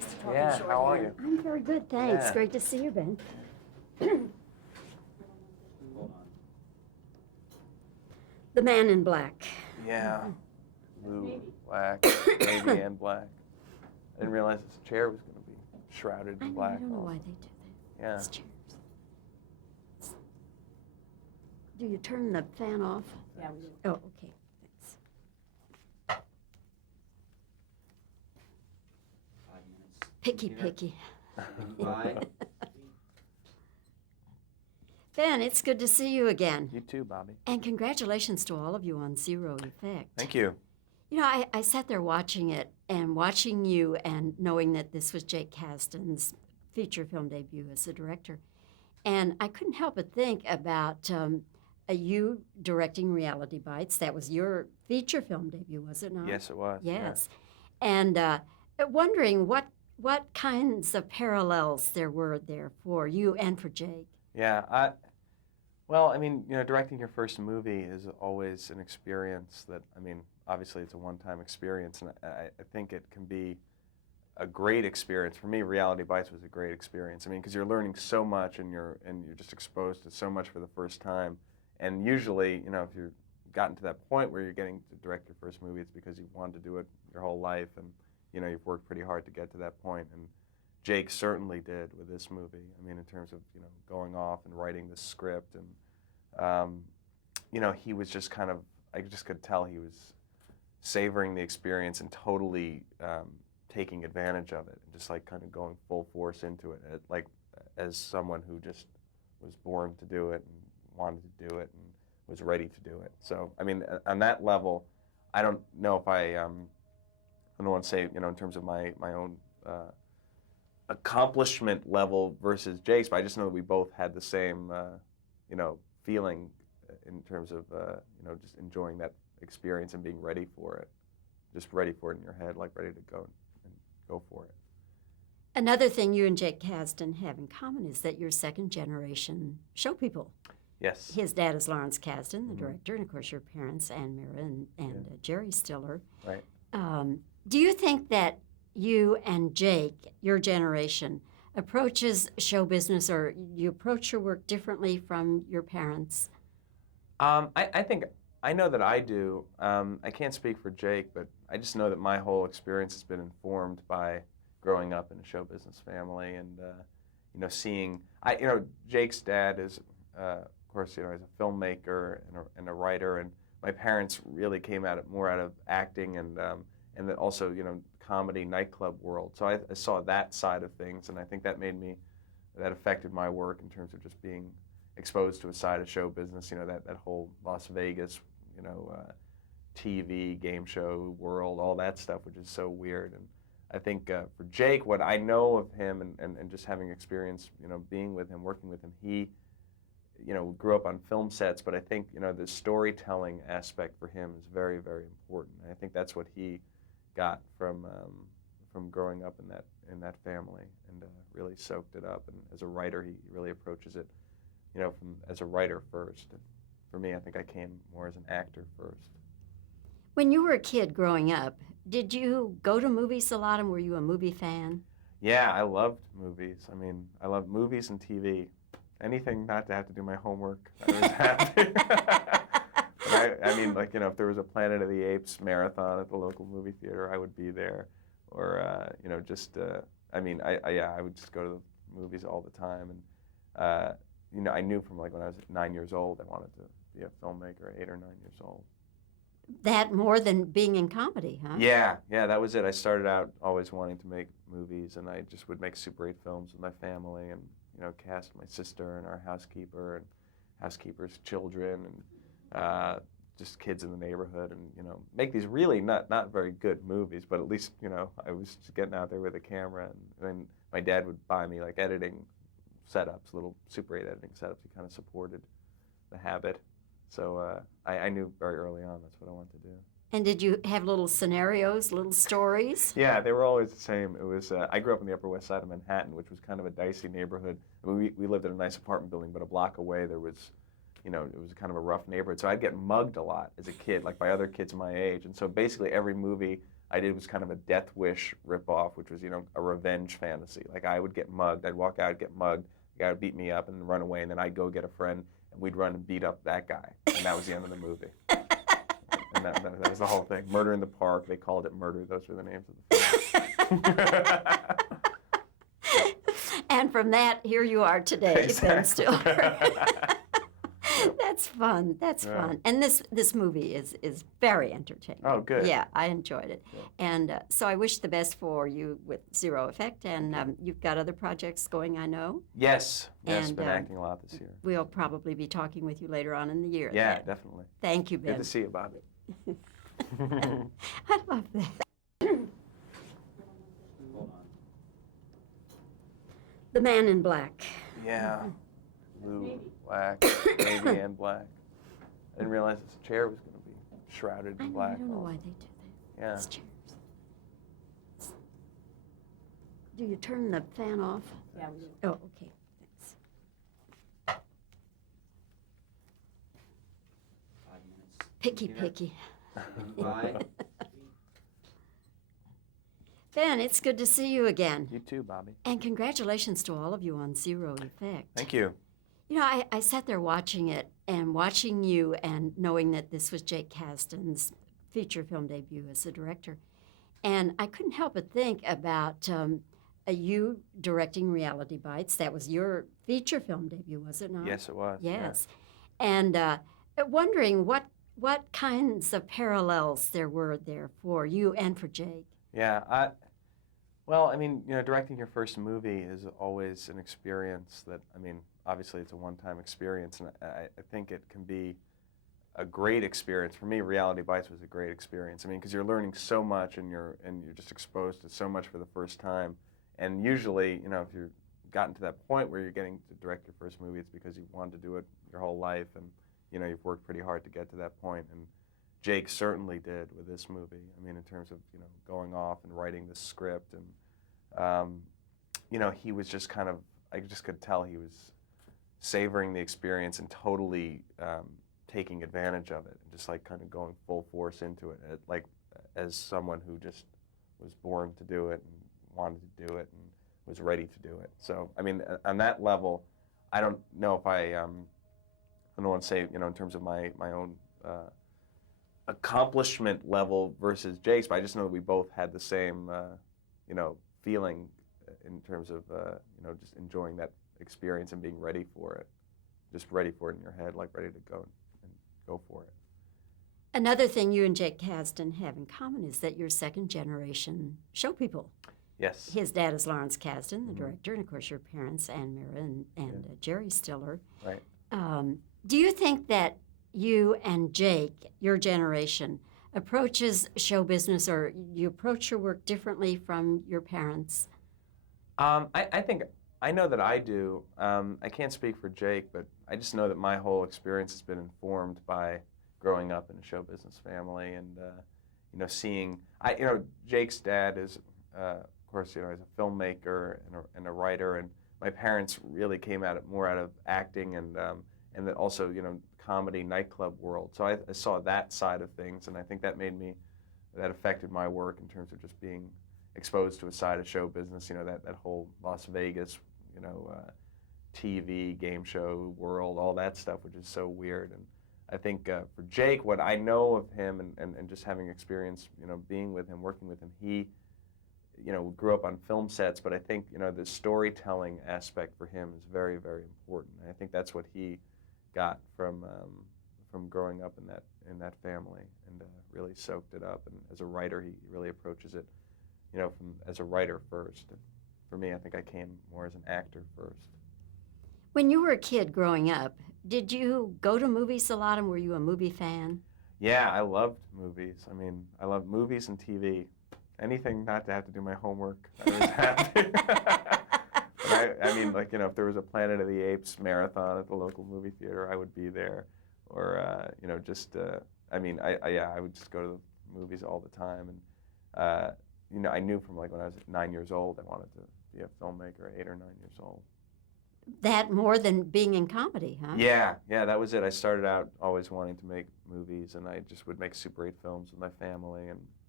Nice to talk Yeah, to you how are shorthand. you? I'm very good, thanks. Yeah. Great to see you, Ben. The Man in Black. Yeah. Blue, black, navy, and black. I didn't realize this chair was going to be shrouded in black. I don't know also. why they do that. Yeah. It's chairs. Do you turn the fan off? Yeah, we do. Oh, okay. Thanks. 5 minutes. Picky, Here. picky. Bye. Ben, it's good to see you again. You too, Bobbie. And congratulations to all of you on Zero Effect. Thank you. You know, I sat there watching it and watching you and knowing that this was Jake Kasdan's feature film debut as a director. And I couldn't help but think about you directing Reality Bites. That was your feature film debut, was it not? Yes, it was. Yes. And wondering what kinds of parallels there were there for you and for Jake. Yeah. Well, I mean, you know, directing your first movie is always an experience that, I mean, obviously it's a one-time experience, and I think it can be a great experience. For me, Reality Bites was a great experience. I mean, because you're learning so much, and you're just exposed to so much for the first time. And usually, you know, if you've gotten to that point where you're getting to direct your first movie, it's because you've wanted to do it your whole life, and you know, you've worked pretty hard to get to that point. And Jake certainly did with this movie. I mean, in terms of, you know, going off and writing the script, and you know, he was just kind of, I just could tell he was savoring the experience and totally taking advantage of it, and just like kind of going full force into it, like as someone who just was born to do it and wanted to do it and was ready to do it. So, I mean, on that level, I don't know if I don't want to say, you know, in terms of my own accomplishment level versus Jake's, but I just know that we both had the same, you know, feeling in terms of, you know, just enjoying that experience and being ready for it, just ready for it in your head, like ready to go and go for it. Another thing you and Jake Kasdan have in common is that you're second-generation show people. Yes. His dad is Lawrence Kasdan, the director, and of course your parents, Ann Mira and Jerry Stiller. Right. Do you think that you and Jake, your generation, approaches show business, or you approach your work differently from your parents? I think, I know that I do. I can't speak for Jake, but I just know that my whole experience has been informed by growing up in a show business family, and you know, seeing, you know, Jake's dad is, of course, you know, he's a filmmaker and a writer, and my parents really came at it more out of acting and then also, you know, comedy nightclub world. So I saw that side of things, and I think that affected my work in terms of just being exposed to a side of show business, you know, that whole Las Vegas, you know, TV, game show world, all that stuff, which is so weird. And I think for Jake, what I know of him and just having experience, you know, being with him, working with him, he, you know, grew up on film sets, but I think, you know, the storytelling aspect for him is very, very important. And I think that's what he got from growing up in that family, and really soaked it up. And as a writer, he really approaches it, you know, as a writer first. And for me, I think I came more as an actor first. When you were a kid growing up, did you go to movies a lot, and were you a movie fan? Yeah, I loved movies. I mean, I loved movies and TV. Anything not to have to do my homework, I was happy. But I mean, like, you know, if there was a Planet of the Apes marathon at the local movie theater, I would be there. Or, you know, just, I mean, I would just go to the movies all the time. And, you know, I knew from, like, when I was 9 years old, I wanted to be a filmmaker, 8 or 9 years old. That more than being in comedy, huh? Yeah, that was it. I started out always wanting to make movies, and I just would make Super 8 films with my family, and, you know, cast my sister and our housekeeper and housekeeper's children, and just kids in the neighborhood, and, you know, make these really not very good movies, but at least, you know, I was just getting out there with a camera, and then my dad would buy me, like, editing setups, little Super 8 editing setups. He kind of supported the habit. So I knew very early on that's what I wanted to do. And did you have little scenarios, little stories? Yeah, they were always the same. It was I grew up on the Upper West Side of Manhattan, which was kind of a dicey neighborhood. I mean, we lived in a nice apartment building, but a block away there was, you know, it was kind of a rough neighborhood. So I'd get mugged a lot as a kid, like by other kids my age. And so basically every movie I did was kind of a Death Wish ripoff, which was, a revenge fantasy. Like I would get mugged. I'd walk out, get mugged. The guy would beat me up and run away, and then I'd go get a friend, and we'd run and beat up that guy. And that was the end of the movie. And that was the whole thing. Murder in the Park. They called it Murder. Those were the names of the film. And from that, here you are today, Ben Stiller. That's fun. That's fun. And this movie is very entertaining. Oh, good. Yeah, I enjoyed it. Good. And so I wish the best for you with Zero Effect. And you've got other projects going, I know. Yes. Yes, And, been acting a lot this year. We'll probably be talking with you later on in the year. Yeah, then. definitely. Thank you, Ben. Good to see you, Bobbie. I love that. Hold on. The Man in Black. Yeah. Blue, black, navy, and black. I didn't realize this chair was going to be shrouded I in know, black. I don't know also. why they do that. Yeah. These chairs. Do you turn the fan off? Yeah, we do. Oh, okay. Thanks. 5 minutes. Picky, Here. picky. 5. Ben, it's good to see you again. You too, Bobbie. And congratulations to all of you on Zero Effect. Thank you. You know, I sat there watching it and watching you and knowing that this was Jake Kasdan's feature film debut as a director. And I couldn't help but think about you directing Reality Bites. That was your feature film debut, was it not? Yes, it was. Yes. And wondering what kinds of parallels there were there for you and for Jake. Yeah. Well, I mean, directing your first movie is always an experience that, I mean, obviously it's a one-time experience, and I think it can be a great experience. For me, Reality Bites was a great experience. I mean, because you're learning so much, and you're just exposed to so much for the first time. And usually, if you've gotten to that point where you're getting to direct your first movie, it's because you wanted to do it your whole life, and you've worked pretty hard to get to that point. And Jake certainly did with this movie. I mean, in terms of going off and writing the script, and he was just kind of, I just could tell he was savoring the experience and totally taking advantage of it, and just like kind of going full force into it, like as someone who just was born to do it and wanted to do it and was ready to do it. So I mean, on that level, I don't know if I don't want to say in terms of my own accomplishment level versus Jake's, but I just know that we both had the same feeling in terms of just enjoying that experience and being ready for it, just ready for it in your head, like ready to go and go for it. Another thing you and Jake Kasdan have in common is that you're second generation show people. Yes. His dad is Lawrence Kasdan, the Mhm. director, and of course your parents, Ann Mira and Jerry Stiller. Right. Do you think that you and Jake, your generation, approaches show business, or you approach your work differently from your parents? I think I know that I do. I can't speak for Jake, but I just know that my whole experience has been informed by growing up in a show business family, and seeing. Jake's dad is, of course, he's a filmmaker and a writer, and my parents really came at it more out of acting and then also comedy nightclub world. So I saw that side of things, and I think that affected my work in terms of just being exposed to a side of show business. That whole Las Vegas, TV game show world, all that stuff, which is so weird. And I think for Jake, what I know of him and just having experience, being with him, working with him, he, grew up on film sets, but I think, the storytelling aspect for him is very, very important. And I think that's what he got from growing up in that family, and really soaked it up. And as a writer, he really approaches it, as a writer first. And for me, I think I came more as an actor first. When you were a kid growing up, did you go to movies a lot, and were you a movie fan? Yeah, I loved movies. I mean, I love movies and TV. Anything not to have to do my homework, I was happy. But I mean, if there was a Planet of the Apes marathon at the local movie theater, I would be there. Or, I would just go to the movies all the time. And, I knew from when I was 9 years old, I wanted to be a filmmaker, 8 or 9 years old. That more than being in comedy, huh? Yeah, that was it. I started out always wanting to make movies, and I just would make Super 8 films with my family, and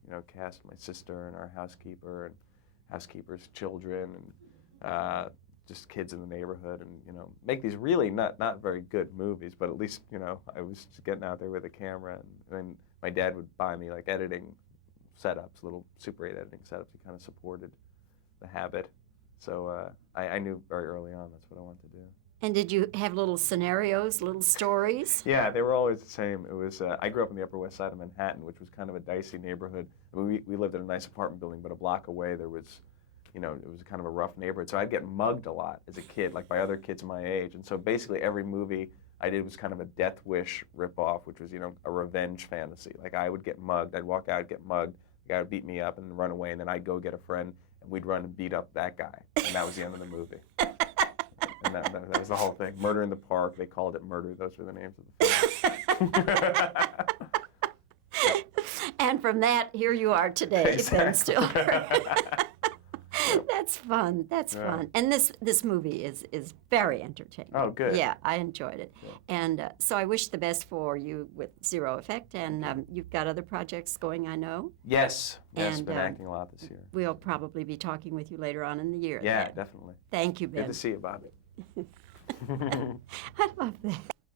cast my sister and our housekeeper and housekeeper's children and just kids in the neighborhood, and make these really not very good movies, but at least I was just getting out there with a camera, and then my dad would buy me like editing setups, little Super 8 editing setups. He kind of supported the habit, so I knew very early on that's what I wanted to do. And did you have little scenarios, little stories? Yeah, they were always the same. It was I grew up in the Upper West Side of Manhattan, which was kind of a dicey neighborhood. I mean, we lived in a nice apartment building, but a block away there was, it was kind of a rough neighborhood. So I'd get mugged a lot as a kid, like by other kids my age. And so basically every movie I did was kind of a Death Wish ripoff, which was a revenge fantasy. Like I would get mugged, I'd walk out, get mugged, the guy would beat me up and then run away, and then I'd go get a friend, and we'd run and beat up that guy, and that was the end of the movie. And that was the whole thing. Murder in the Park, they called it Murder. Those were the names of the film. And from that, here you are today, Exactly. Ben Stiller. That's fun. That's Yeah. fun. And this movie is very entertaining. Oh, good. Yeah, I enjoyed it. Cool. And so I wish the best for you with Zero Effect. And you've got other projects going, I know. Yes, And, been acting a lot this year. We'll probably be talking with you later on in the year. Yeah, then. definitely. Thank you, Ben. Good to see you, Bobbie. I love that.